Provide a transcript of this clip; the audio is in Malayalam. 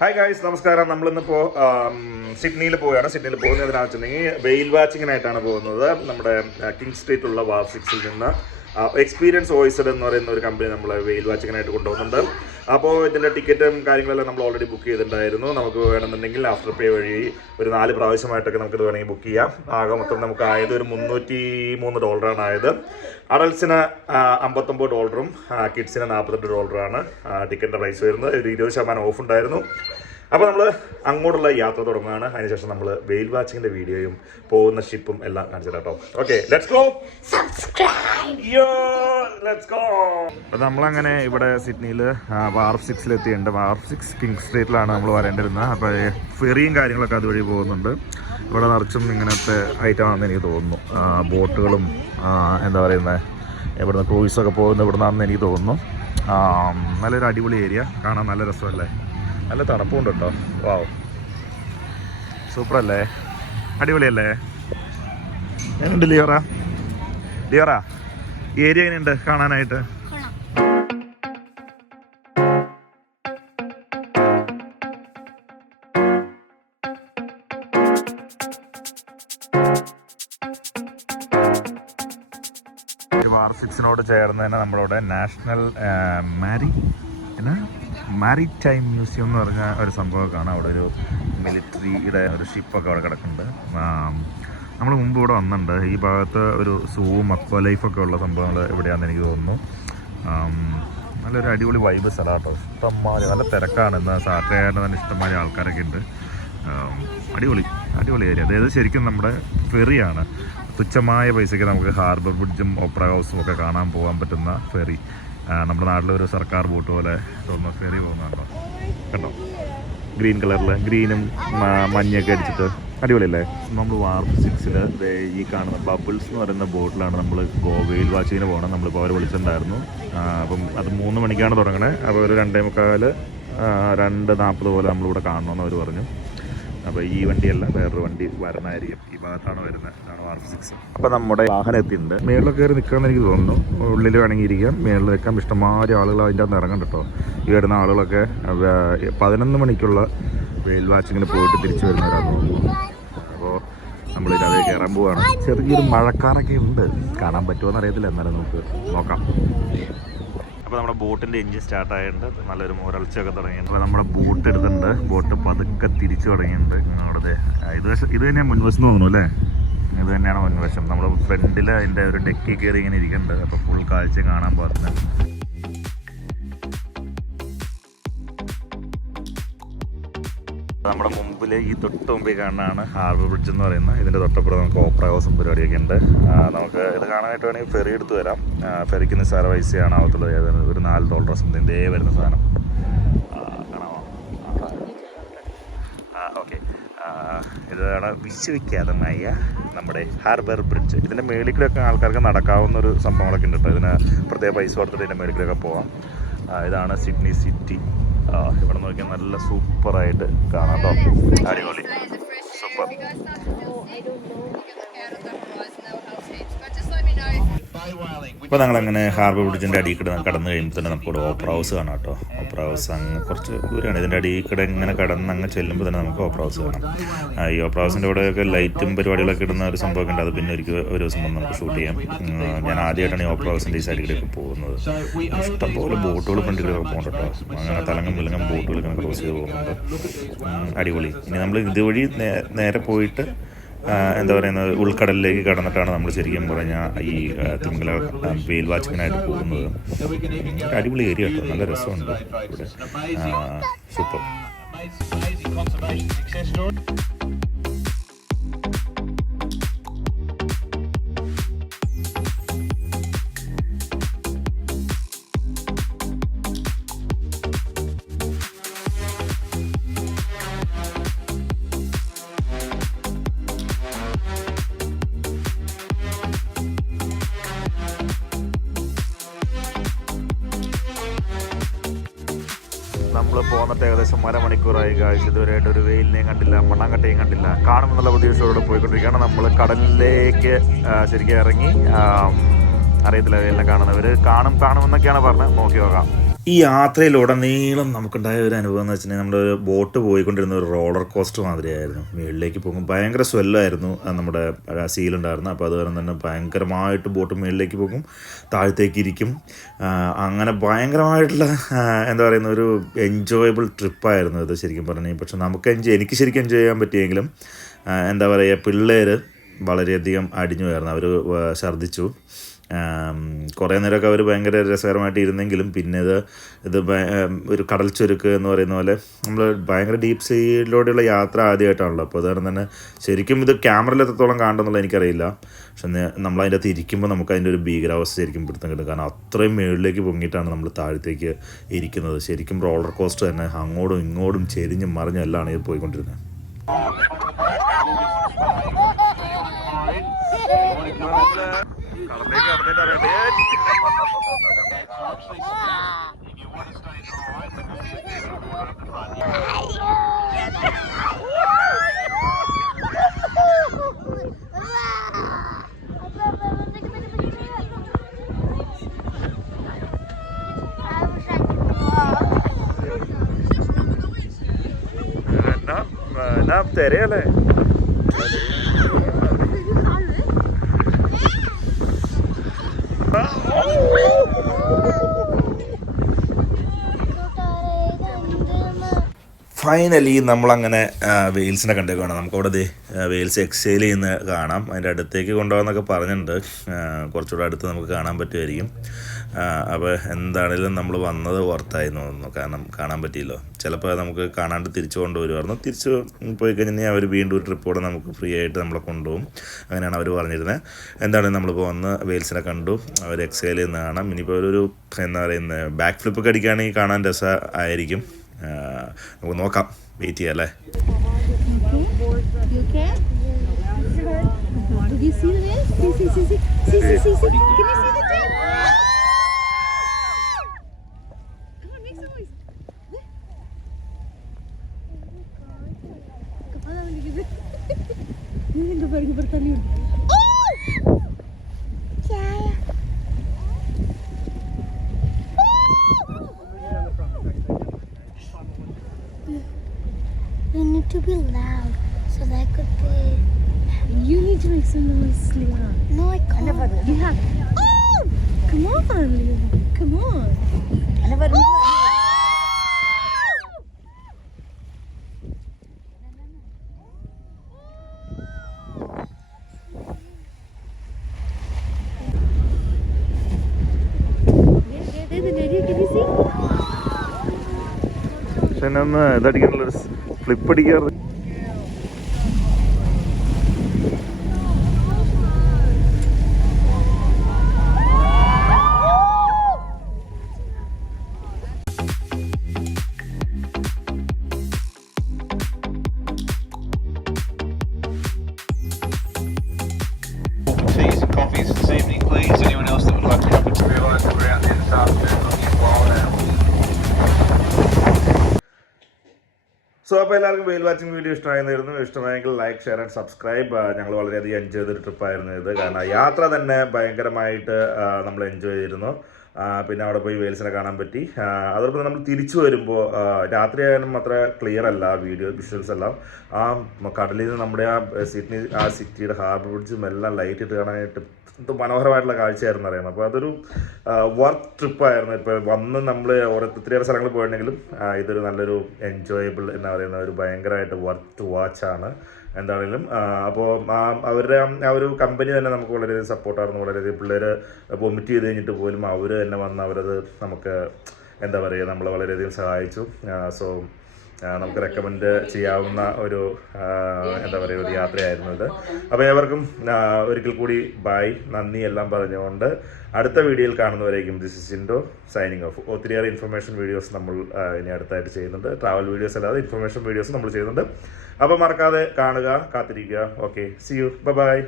ഹായ് ഗായ്സ്, നമസ്കാരം. നമ്മളിന്നിപ്പോൾ സിഡ്നിയിൽ പോവുകയാണ്. സിഡ്നിയിൽ പോകുന്നതിനാണെന്ന് വെച്ചിട്ടുണ്ടെങ്കിൽ വെയിൽ വാച്ചിങ്ങിനായിട്ടാണ് പോകുന്നത്. നമ്മുടെ കിങ് സ്ട്രീറ്റുള്ള വാർ6ൽ നിന്ന് എക്സ്പീരിയൻസ് വോയിസഡ് എന്ന് പറയുന്ന ഒരു കമ്പനി നമ്മളെ വെയിൽ വാച്ചിങ്ങിനായിട്ട് കൊണ്ടുപോകുന്നുണ്ട്. അപ്പോൾ ഇതിൻ്റെ ടിക്കറ്റും കാര്യങ്ങളെല്ലാം നമ്മൾ ഓൾറെഡി ബുക്ക് ചെയ്തിട്ടുണ്ടായിരുന്നു. നമുക്ക് വേണമെന്നുണ്ടെങ്കിൽ ആഫ്റ്റർ പേ വഴി ഒരു 4 പ്രാവശ്യമായിട്ടൊക്കെ നമുക്കിത് വേണമെങ്കിൽ ബുക്ക് ചെയ്യാം. ആകെ മൊത്തം നമുക്ക് ആയത് ഒരു $303 ആയത്. അഡൽസിന് $59, കിഡ്സിന് $48 ടിക്കറ്റിൻ്റെ പ്രൈസ് വരുന്നത്. ഒരു 20% ഓഫ് ഉണ്ടായിരുന്നു. അപ്പോൾ നമ്മൾ അങ്ങോട്ടുള്ള യാത്ര തുടങ്ങുകയാണ്. അതിനുശേഷം നമ്മൾ വെയിൽ വാച്ചിങ്ങിൻ്റെ വീഡിയോയും പോകുന്ന ഷിപ്പും എല്ലാം കാണിച്ചു കേട്ടോ. Okay, let's go. അപ്പോൾ നമ്മളങ്ങനെ ഇവിടെ സിഡ്നിയിൽ വാർ6 എത്തിയിട്ടുണ്ട്. വാർ6 കിങ് സ്ട്രീറ്റിലാണ് നമ്മൾ വരേണ്ടിരുന്നത്. അപ്പോൾ ഫെറിയും കാര്യങ്ങളൊക്കെ അതുവഴി പോകുന്നുണ്ട്. ഇവിടെ നിറച്ചും ഇങ്ങനത്തെ ഐറ്റമാണെന്ന് എനിക്ക് തോന്നുന്നു. ബോട്ടുകളും എന്താ പറയുന്നത്, ഇവിടുന്ന് ക്രൂയിസൊക്കെ പോകുന്നത് ഇവിടെ നിന്നാണെന്ന് എനിക്ക് തോന്നുന്നു. നല്ലൊരു അടിപൊളി ഏരിയ, കാണാൻ നല്ല രസമല്ലേ, നല്ല തണുപ്പുണ്ട് കേട്ടോ. വാവ്, സൂപ്പറല്ലേ, അടിപൊളിയല്ലേ. എങ്ങനെയുണ്ട് ലിയോറ? ഈ ഏരിയ എങ്ങനെയുണ്ട് കാണാനായിട്ട്? വാർ6നോട് ചേർന്ന് തന്നെ നമ്മളിവിടെ നാഷണൽ മാരിടൈം മ്യൂസിയം എന്ന് പറഞ്ഞ ഒരു സംഭവമൊക്കെ കാണാം. അവിടെ ഒരു മിലിറ്ററിയുടെ ഒരു ഷിപ്പൊക്കെ അവിടെ കിടക്കുന്നുണ്ട്. നമ്മൾ മുമ്പ് ഇവിടെ വന്നിട്ടുണ്ട്. ഈ ഭാഗത്ത് ഒരു സൂവും അക്വ ലൈഫൊക്കെ ഉള്ള സംഭവങ്ങൾ എവിടെയാണെന്ന് എനിക്ക് തോന്നുന്നു. നല്ലൊരു അടിപൊളി വൈബ് സ്ഥലമാണ് കേട്ടോ. ഇഷ്ടംമാതിരി നല്ല തിരക്കാണ്. ഇന്ന് സാറ്റർഡേ ആയിട്ട് തന്നെ ഇഷ്ടംമാതിരി ആൾക്കാരൊക്കെ ഉണ്ട്. അടിപൊളി ഏരിയ. അതായത് ശരിക്കും നമ്മുടെ ഫെറിയാണ്. തുച്ഛമായ പൈസയ്ക്ക് നമുക്ക് ഹാർബർ ബ്രിഡ്ജും ഓപ്പറ ഹൗസും ഒക്കെ കാണാൻ പോകാൻ പറ്റുന്ന ഫെറി. നമ്മുടെ നാട്ടിലൊരു സർക്കാർ ബോട്ട് പോലെ തോന്നുന്ന ഫെറി പോകുന്നുണ്ടോ കേട്ടോ. ഗ്രീൻ കളറിൽ ഗ്രീനും മഞ്ഞൊക്കെ അടിച്ചിട്ട് അടിപൊളിയല്ലേ. നമ്മൾ വാർ6 ഈ കാണുന്ന ബബിൾസ് എന്ന് പറയുന്ന ബോട്ടിലാണ് നമ്മൾ വെയിൽ വാച്ചിങ്ങിന് പോകണം. നമ്മളിപ്പോൾ അവർ വിളിച്ചിട്ടുണ്ടായിരുന്നു. അപ്പം അത് 3 മണിക്കാണ് തുടങ്ങണേ. അപ്പോൾ ഒരു 2:45 2:40 പോലെ നമ്മളിവിടെ കാണണമെന്ന് അവർ പറഞ്ഞു. അപ്പോൾ ഈ വണ്ടിയല്ല, വേറൊരു വണ്ടി വരുന്നതായിരിക്കും. ഈ ഭാഗത്താണ് വരുന്നത്. ഇതാണ് വാർ6. അപ്പോൾ നമ്മുടെ വാഹനം എത്തിയിട്ടുണ്ട്. മേളിൽ കയറി നിൽക്കാമെന്ന് എനിക്ക് തോന്നുന്നു. ഉള്ളിൽ വേണമെങ്കിൽ ഇരിക്കാം, മേളിൽ നിൽക്കാം. ഇഷ്ടംമാതിരി ആളുകൾ അതിൻ്റെ അകത്ത് ഇറങ്ങും കേട്ടോ. ഈ വരുന്ന ആളുകളൊക്കെ 11 മണിക്കുള്ള വെയിൽ വാച്ചിങ്ങിന് പോയിട്ട് തിരിച്ചു വരുന്നവരാണെന്ന് തോന്നുന്നു. അപ്പോൾ നമ്മളിത് കയറാൻ പോവുകയാണ്. ചെറിയൊരു മഴക്കാറൊക്കെ ഉണ്ട്, കാണാൻ പറ്റുമോ അറിയത്തില്ല, എന്നാലും നമുക്ക് നോക്കാം. അപ്പോൾ നമ്മുടെ ബോട്ടിൻ്റെ എഞ്ചിൻ സ്റ്റാർട്ട് ആയിട്ടുണ്ട്. നല്ലൊരു മുരൾച്ചയൊക്കെ തുടങ്ങിയിട്ടുണ്ട്. അപ്പോൾ നമ്മുടെ ബോട്ട് എടുത്തിട്ടുണ്ട്. ബോട്ട് പതുക്കെ തിരിച്ചു തുടങ്ങിയിട്ടുണ്ട്. നിങ്ങളുടെ ഇത് തന്നെയാണ് മുൻവശം തോന്നുന്നു അല്ലേ? ഇത് തന്നെയാണ് മുൻവശം. നമ്മുടെ ഫ്രണ്ടിൽ അതിൻ്റെ ഒരു ഡെക്കി കയറി ഇങ്ങനെ ഇരിക്കുന്നുണ്ട്. അപ്പോൾ ഫുൾ കാഴ്ച കാണാൻ പാടില്ല. നമ്മുടെ മുമ്പിൽ ഈ തൊട്ട് മുമ്പിൽ കാണാനാണ് ഹാർബർ ബ്രിഡ്ജ് എന്ന് പറയുന്നത്. ഇതിൻ്റെ തൊട്ടപ്പുറം നമുക്ക് ഓപ്പറ ഹൗസും പരിപാടിയൊക്കെ ഉണ്ട്. നമുക്ക് ഇത് കാണാനായിട്ട് വേണമെങ്കിൽ ഫെറി എടുത്ത് വരാം. ഫെറിക്ക് നിസ്സാര പൈസയാണ് ആവത്തുള്ളത്. ഒരു $4 സംതിങ് ഇതേ വരുന്ന സാധനം കാണാമോ? ഓക്കെ, ഇതാണ് വിശ്വവിഖ്യാതമായ നമ്മുടെ ഹാർബർ ബ്രിഡ്ജ്. ഇതിൻ്റെ മേളിലൊക്കെ ആൾക്കാർക്ക് നടക്കാവുന്നൊരു സംഭവങ്ങളൊക്കെ ഉണ്ട് കേട്ടോ. ഇതിന് പ്രത്യേക പൈസ കൊടുത്തിട്ട് ഇതിൻ്റെ മേളിലൊക്കെ പോകാം. ഇതാണ് സിഡ്നി സിറ്റി. ഇവിടെ നോക്കിയാൽ നല്ല സൂപ്പറായിട്ട് കാണാം കേട്ടോ. അടിപൊളി, സൂപ്പർ. ഇപ്പോൾ ഞങ്ങളങ്ങനെ ഹാർബർ ബ്രിഡ്ജിൻ്റെ അടിയിൽ കടന്നു കഴിയുമ്പോൾ തന്നെ നമുക്കിവിടെ ഓപ്പറ ഹൗസ് കാണാം കേട്ടോ. ഓപ്പറ ഹൗസ് അങ്ങ് കുറച്ച് ദൂരമാണ്. ഇതിൻ്റെ അടിയിൽ കൂടെ ഇങ്ങനെ കടന്ന് അങ്ങ് ചെല്ലുമ്പോൾ തന്നെ നമുക്ക് ഓപ്പറ ഹൗസ് കാണാം. ഈ ഓപ്പറ ഹൗസിൻ്റെ ഇവിടെയൊക്കെ ലൈറ്റും പരിപാടികളൊക്കെ ഇടുന്ന ഒരു സംഭവമൊക്കെ ഉണ്ട്. അത് പിന്നെ ഒരു ദിവസം വന്ന് നമുക്ക് ഷൂട്ട് ചെയ്യാം. ഞാൻ ആദ്യമായിട്ടാണ് ഈ ഓപ്പറ ഹൗസിൻ്റെ ഈ സൈഡിലൊക്കെ പോകുന്നത്. ഇഷ്ടംപോലെ ബോട്ടുകൾ ഫ്രണ്ടിലൊക്കെ പോകുന്നുണ്ട് കേട്ടോ. അങ്ങനെ തലങ്ങും വിലങ്ങും ബോട്ടുകൾ ഇങ്ങനെ ക്രോസ് ചെയ്ത് പോകുന്നുണ്ട്. അടിപൊളി. ഇനി നമ്മൾ ഇതുവഴി നേരെ പോയിട്ട് എന്താ പറയുന്നത്, ഉൾക്കടലിലേക്ക് കടന്നിട്ടാണ് നമ്മൾ ശരിക്കും പറഞ്ഞാൽ ഈ തിങ്കള വെയിൽ വാച്ചിങ്ങിനായിട്ട് പോകുന്നത്. അടിപൊളി ഏരിയ കേട്ടോ, നല്ല രസമുണ്ട് ഇവിടെ. സൂപ്പർ. നമ്മൾ പോന്നിട്ട് ഏകദേശം അരമണിക്കൂറായി. കാഴ്ച ഇതുവരെയായിട്ട് ഒരു വെയിലിനെയും കണ്ടില്ല, മണ്ണാങ്കട്ടയും കണ്ടില്ല. കാണുമെന്നുള്ള പ്രതീക്ഷയോടെ പോയിക്കൊണ്ടിരിക്കുകയാണ്. നമ്മൾ കടലിലേക്ക് ശരിക്കും ഇറങ്ങി. അറിയത്തില്ല, വെയിലിനെ കാണുന്നവർ കാണുമെന്നൊക്കെയാണ് പറഞ്ഞത്. നോക്കി നോക്കാം. ഈ യാത്രയിലുടനീളം നമുക്കുണ്ടായ ഒരു അനുഭവം എന്ന് വെച്ചിട്ടുണ്ടെങ്കിൽ നമ്മളൊരു ബോട്ട് പോയിക്കൊണ്ടിരുന്ന ഒരു റോളർ കോസ്റ്റർ മാതിരിയായിരുന്നു. മുകളിലേക്ക് പോകും ഭയങ്കര സ്വെല്ലായിരുന്നു നമ്മുടെ സീലുണ്ടായിരുന്നു. അപ്പോൾ അതുപോലെ തന്നെ ഭയങ്കരമായിട്ട് ബോട്ട് മുകളിലേക്ക് പോകും, താഴത്തേക്ക് ഇരിക്കും. അങ്ങനെ ഭയങ്കരമായിട്ടുള്ള എന്താ പറയുന്ന ഒരു എൻജോയബിൾ ട്രിപ്പായിരുന്നു ഇത് ശരിക്കും പറഞ്ഞാൽ. പക്ഷെ എനിക്ക് ശരിക്കും എൻജോയ് ചെയ്യാൻ പറ്റിയെങ്കിലും എന്താ പറയുക, പിള്ളേർ വളരെയധികം അടിഞ്ഞു കയറുന്നു. അവർ ഛർദ്ദിച്ചു. കുറേ നേരമൊക്കെ അവർ ഭയങ്കര രസകരമായിട്ട് ഇരുന്നെങ്കിലും പിന്നെ ഇത് ഒരു കടൽ ചുരുക്ക് എന്ന് പറയുന്ന പോലെ നമ്മൾ ഭയങ്കര ഡീപ്പ് സീയിലൂടെയുള്ള യാത്ര ആദ്യമായിട്ടാണല്ലോ. അപ്പോൾ അതുകാരണം തന്നെ ശരിക്കും ഇത് ക്യാമറയിൽ എത്രത്തോളം കാണുന്നുള്ളത് എനിക്കറിയില്ല. പക്ഷെ നമ്മളതിൻ്റെ അകത്ത് ഇരിക്കുമ്പോൾ നമുക്ക് അതിൻ്റെ ഒരു ഭീകരാവസ്ഥ ശരിക്കും പിടുത്തം കിട്ടും. കാരണം അത്രയും മുകളിലേക്ക് പൊങ്ങിയിട്ടാണ് നമ്മൾ താഴത്തേക്ക് ഇരിക്കുന്നത്. ശരിക്കും റോളർ കോസ്റ്റർ തന്നെ അങ്ങോട്ടും ഇങ്ങോട്ടും ചെരിഞ്ഞും മറിഞ്ഞും എല്ലാമാണ് ഇത് പോയിക്കൊണ്ടിരുന്നത്. തെരയല്ലേ ഫൈനലി നമ്മളങ്ങനെ വെയിൽസിനെ കണ്ടേക്കാണ്. നമുക്കവിടെ വെയിൽസ് എക്സൈൽ ചെയ്യുന്ന കാണാം. അതിൻ്റെ അടുത്തേക്ക് കൊണ്ടുപോകാമെന്നൊക്കെ പറഞ്ഞിട്ടുണ്ട്. കുറച്ചുകൂടെ അടുത്ത് നമുക്ക് കാണാൻ പറ്റുമായിരിക്കും. അപ്പോൾ എന്താണേലും നമ്മൾ വന്നത് ഓർത്തായി തോന്നുന്നു. കാരണം കാണാൻ പറ്റിയല്ലോ. ചിലപ്പോൾ നമുക്ക് കാണാണ്ട് തിരിച്ചു കൊണ്ടുവരുമായിരുന്നു. തിരിച്ച് പോയി കഴിഞ്ഞാൽ അവർ വീണ്ടും ഒരു ട്രിപ്പോടെ നമുക്ക് ഫ്രീ ആയിട്ട് നമ്മളെ കൊണ്ടുപോകും. അങ്ങനെയാണ് അവർ പറഞ്ഞിരുന്നത്. എന്താണെങ്കിലും നമ്മളിപ്പോൾ വന്ന് വെയിൽസിനെ കണ്ടു. അവർ എക്സൈൽ ചെയ്യുന്ന കാണാം. ഇനിയിപ്പോൾ ഒരു എന്താ പറയുന്നത് ബാക്ക് ഫ്ലിപ്പൊക്കെ അടിക്കുകയാണെങ്കിൽ കാണാൻ രസമായിരിക്കും. നമുക്ക് നോക്കാം, വെയിറ്റ് ചെയ്യാം അല്ലേ. You need to be loud, so that could be. You need to make some noise, Leona. No, I can't. You have. Oh! Come on, Leona. Come on. I never. പക്ഷെ എന്നെ ഒന്ന് ഇതടിക്കാനുള്ളൊരു flip അടിക്കാറ്. Teas and coffees this evening, please. Anyone else that would like to have a realise that we're out there this afternoon on these wild hours. So അപ്പോൾ എല്ലാവർക്കും വെയിൽ വാച്ചിങ് വീഡിയോ ഇഷ്ടമായിരുന്നു. ഇഷ്ടമായെങ്കിൽ ലൈക്ക്, ഷെയർ ആൻഡ് സബ്സ്ക്രൈബ്. ഞങ്ങൾ വളരെയധികം എൻജോയ് ചെയ്തൊരു ട്രിപ്പായിരുന്നു ഇത്. കാരണം യാത്ര തന്നെ ഭയങ്കരമായിട്ട് നമ്മൾ എൻജോയ് ചെയ്തിരുന്നു. പിന്നെ അവിടെ പോയി വെയിൽസിനെ കാണാൻ പറ്റി. അതോടൊപ്പം നമ്മൾ തിരിച്ചു വരുമ്പോൾ രാത്രി ആയാലും അത്ര ക്ലിയർ അല്ല വിഷ്വൽസ് എല്ലാം. കടലിൽ നിന്ന് നമ്മുടെ സിറ്റിയുടെ ഹാർബർ ബ്രിഡ്ജും എല്ലാം ലൈറ്റ് ഇട്ട് കാണാനായിട്ട് എന്ത് മനോഹരമായിട്ടുള്ള കാഴ്ചയായിരുന്നു അറിയാം. അപ്പോൾ അതൊരു വർക്ക് ട്രിപ്പായിരുന്നു. ഇപ്പോൾ വന്ന് നമ്മൾ ഒത്തിരിയേറെ സ്ഥലങ്ങളിൽ പോയിട്ടുണ്ടെങ്കിലും ഇതൊരു നല്ലൊരു എൻജോയബിൾ എന്താ പറയുന്ന ഒരു ഭയങ്കരമായിട്ട് വർക്ക് ടു വാച്ചാണ് എന്താണെങ്കിലും. അപ്പോൾ അവരുടെ ആ ഒരു കമ്പനി തന്നെ നമുക്ക് വളരെയധികം സപ്പോർട്ടായിരുന്നു. വളരെയധികം പിള്ളേർ വൊമിറ്റ് ചെയ്ത് കഴിഞ്ഞിട്ട് പോലും അവർ തന്നെ വന്ന് അവരത് നമുക്ക് എന്താ പറയുക നമ്മളെ വളരെയധികം സഹായിച്ചു. സോ നമുക്ക് റെക്കമെൻഡ് ചെയ്യാവുന്ന ഒരു എന്താ പറയുക ഒരു യാത്രയായിരുന്നു ഇത്. അപ്പോൾ ഏവർക്കും ഒരിക്കൽ കൂടി ബായ്, നന്ദി എല്ലാം പറഞ്ഞുകൊണ്ട് അടുത്ത വീഡിയോയിൽ കാണുന്നവരേക്കും ദിസ് ഇസ് ജിൻഡോ സൈനിങ് ഓഫ്. ഒത്തിരിയേറെ ഇൻഫർമേഷൻ വീഡിയോസ് നമ്മൾ ഇനി അടുത്തായിട്ട് ചെയ്യുന്നുണ്ട്. ട്രാവൽ വീഡിയോസ് അല്ലാതെ ഇൻഫർമേഷൻ വീഡിയോസ് നമ്മൾ ചെയ്യുന്നുണ്ട്. അപ്പോൾ മറക്കാതെ കാണുക, കാത്തിരിക്കുക. Okay, see you, by.